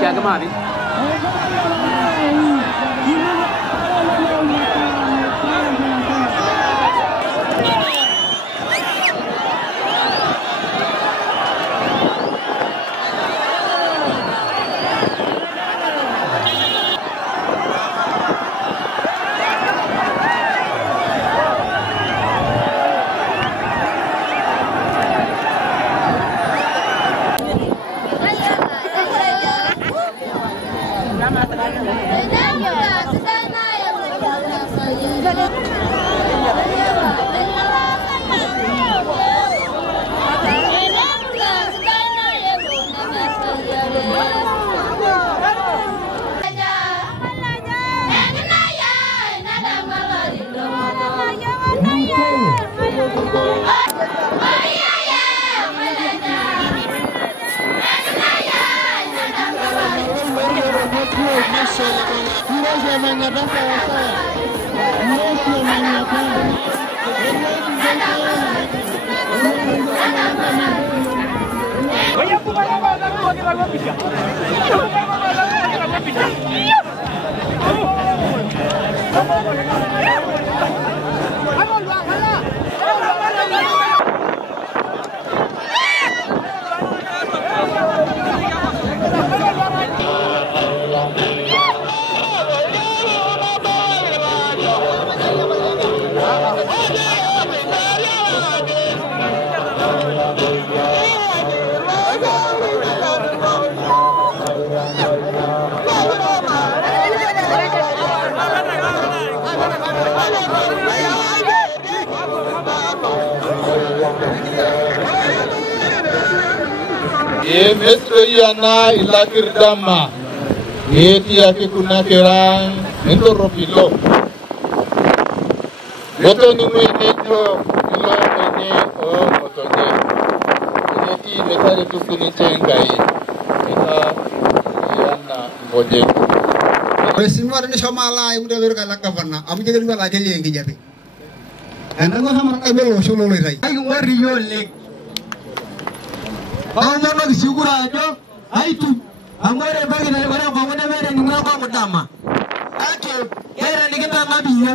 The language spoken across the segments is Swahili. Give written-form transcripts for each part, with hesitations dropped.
क्या Kumari Yana ilakir dama yeti yake kuna kerang ento ropilo moto ni mweneto ilo mwenye o motonye yeti metare tukuni chengai ita yana moje Mheshimiwa ni shomala imude berka lakavana amuje gari wala jeli ngi jabe anda ngo hamar ka belo sholo le rai ay wari yolle Bawang lagi syukur aja, itu. Anggaran bagi dari orang bangun dari ni mereka berdama. Aje, era ni kita nabi ya.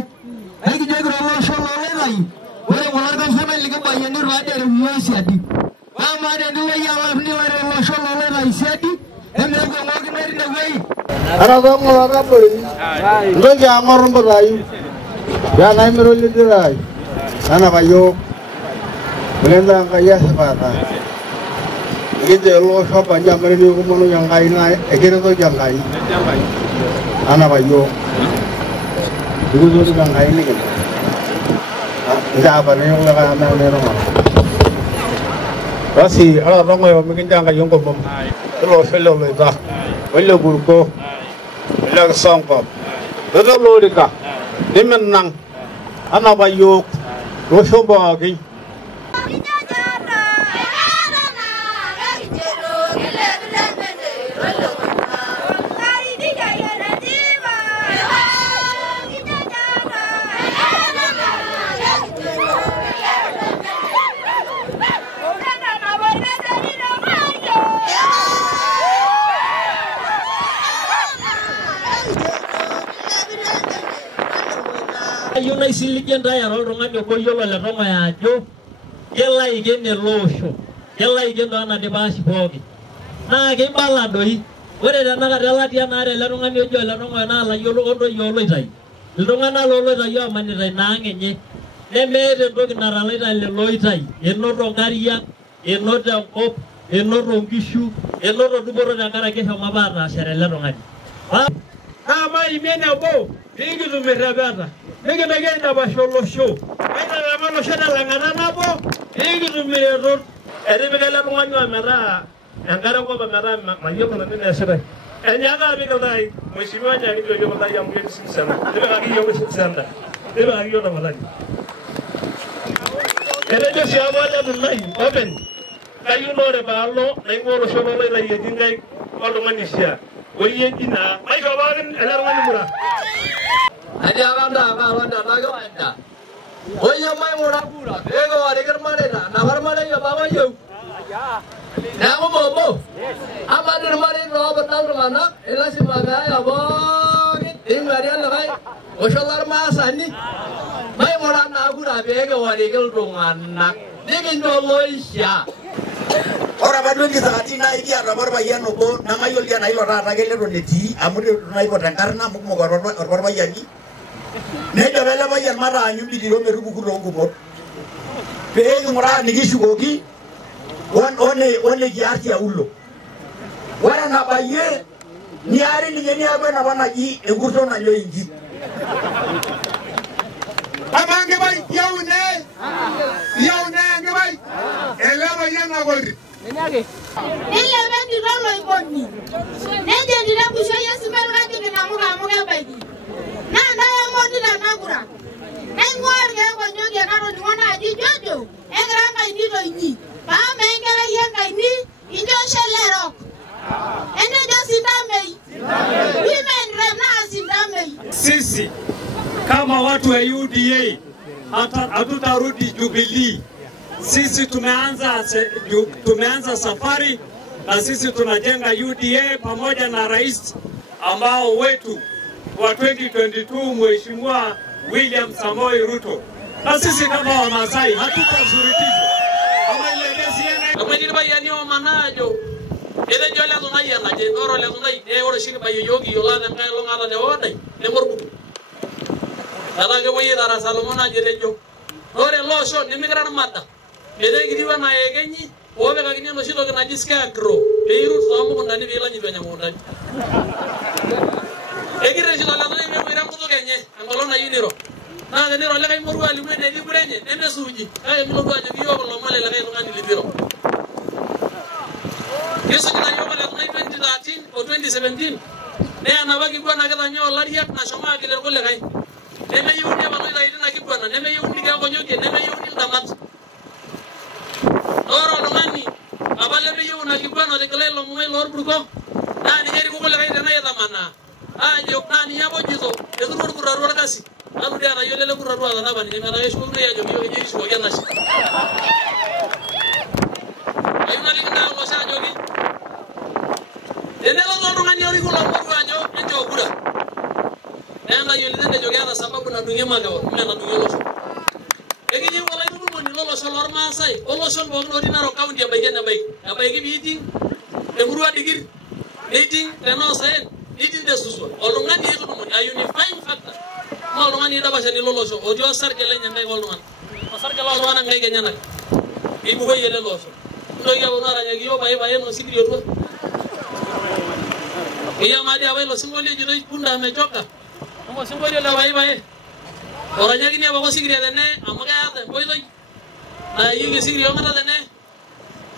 Lagi jaga Allah Subhanahu lagi. Boleh warga sana lagi banyak ni raja dari siadi. Mama ada dua yang ni Allah Subhanahu lagi siadi. Mereka ngomong dari negeri. Ada orang orang beli. Lagi orang berai. Ya naik meruli berai. Anak bayuk. Belanda kaya sepatah. Gitu lo siapa jam ini kumano yang kain naik, akhirnya tuh yang kain. Anak bayu, dulu tuh yang kain ini kan. Siapa nih yang lagi anak nih orang? Pasti ada orang yang mungkin jangan kain kau bom. Lo selalu lo itu, lo buruk, lo kesangkap. Itu lo dikah, di menang. Anak bayu, lo coba lagi. Yuna isilikian daya rongan yo koyo la ronga ya jo yella igen ne losho yella igen do ana de basi bogi na ge bala doi ore da na dala dia na re la rongan yo jo la ronga na la yo lo ondo yo lo dai ronga na lo lo dai yo mani re na ngenye ne mere do na ra le dai le lo dai eno rongaria eno da kop eno rongishu eno ro du boro da ngara ke ma bara sere la ronga ama imena bo pingi du merabata pingi da genda ba sholo show ina la mano shana la ngana na bo pingi du meror ere be gala mo ngwa mera angara ko ba mera mayo ko na ne sere enya ga bi dai mheshimiwa nya ni yo dai ya mgeni sana debe ga yo ko sana debe ga yo na malani ere je siya wala du nai open kayunore ballo naingoro shobolo la yejingai waldo manisha wayejina mai shobagen elarwani mura Adi abanda naga wanda Oya mai mura pura ego arigar marena nagar marena baba yo Nago bobo amadir mare no batal mana ela si bagai abo tim garian lagai osholar masani mai mura nagura ego arigar donganak digin doloisya Ora badu ki saati na iki ara barba yano bo na mayol ya na ilo rata gele ro neti amuri na iko tankarna muk mo barba yani ne do bela bayan mara anyu di ro meru ku ro ngubo pe ngora ni gishugoki one ki arti ya ullo wala na baye ni ari ni geni ago na bana yi e gurto na yo inji Abange bay yaune nge bay ela bayan na golri Nile bendi rolo iboni. Nende ndira kusho Yesu melgati na muga bagi. Na ndaya moni na nagura. Nengor ge ko nyoge karo ni wana aji jojo. Engra ka indiro inyi. Ba mengera yenga ini injo shelero. Ene jo sindamei. Women rena sindamei. Sisi kama watu wa UDA hatutarudi Jubilee. Sisi tumeanza safari na sisi tunajenga UDA pamoja na rais ambao wetu wa 2022 Mheshimiwa William Samoei Ruto. Na sisi kama Wamasai hatutazurutishwa. Amagiri bayani o manajo. Ele jola zona yana je doro le zona e oro shini bayo yogi yola na ngai lo ngala ne odai ne morbu. Ala ke wayi dara Salomona jerejo. Ore lo sho ni migran mata. Ele giriwa na egenyi obe ka kinyo shilo ke najiska agro. Eiru samu ko ndani vela nyibenya mondani. Egire shilo la zona me wira kuto kenye angolo na yiniro. Na ne ro le kai moru ali me ne di burenye ne suji. Ai mi lo ba je yo ko lo male la kai ngani libiro. Yesu na yo mala 2013 o 2017 ne anabaki bwana kata nyo laria na shoma kile kule kai. Neme yuni ba no ida na kibwana neme yuni ga konyoke neme yuni ndamat. Oro ngani abale be yuna kibwana de kale lo mo lor burgo. Na ni yeri ko kule kai na yada mana. Ajo nani yabo jizo ezuru kurarwa kasi. Alu dia na yole kurarwa na bani ngana yesu ko ya jo yo yesu ko yana shi. Ayuna linda lo sa jogi. Enelo ndo ngani yori ko lo mo anjo enjo kura. Nenda yole nende jogana sababu na dunge magawa mimi na dunge loso. Eginyi wala itu mo ni lolo solor masai. Olo son bo no dinaro county abaye na bay. Abaye gi meeting e murwa digir. Meeting teno sen. Meeting de susu. Olo ngani yeto mo ayuni fine factor. Mo lo ngani da basa ni lolo so. Ojo sarke le nyande gol man. Sarke lo wana ngai genya nak. Ibu ko yele loso. Ndo ya wona ra yo baye no sikri yo. Iya madi abai lo singoli jiro punda mechoka. Amo singoli la baye. Oranya gini apa sigri adene amaga ate boy. Na yige sigri yo ngata adene.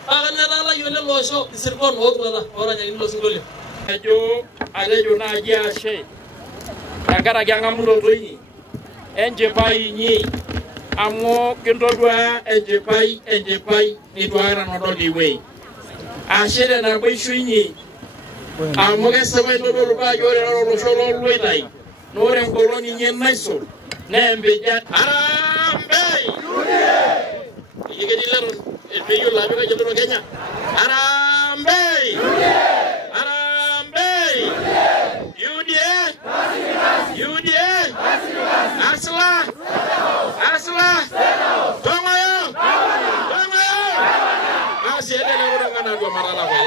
Agan na la yo le loso sirkon hot wala oranya gini lo singoli. Ajo na jashe. Agara gangamulo toyi. Enje pai nyi. Amo kindodwa enje pai ni twara no do diwe. Ashere na boy shuinyi. Amo ke sabai do ba jore no solo luetai. Nore ngoloni nyen naiso. Nembe jat Arambe UDA yige dilero el peyo la bega jelo Kenya Arambe UDA Asla Tongoyo Asiele le ora ngana do marala kwa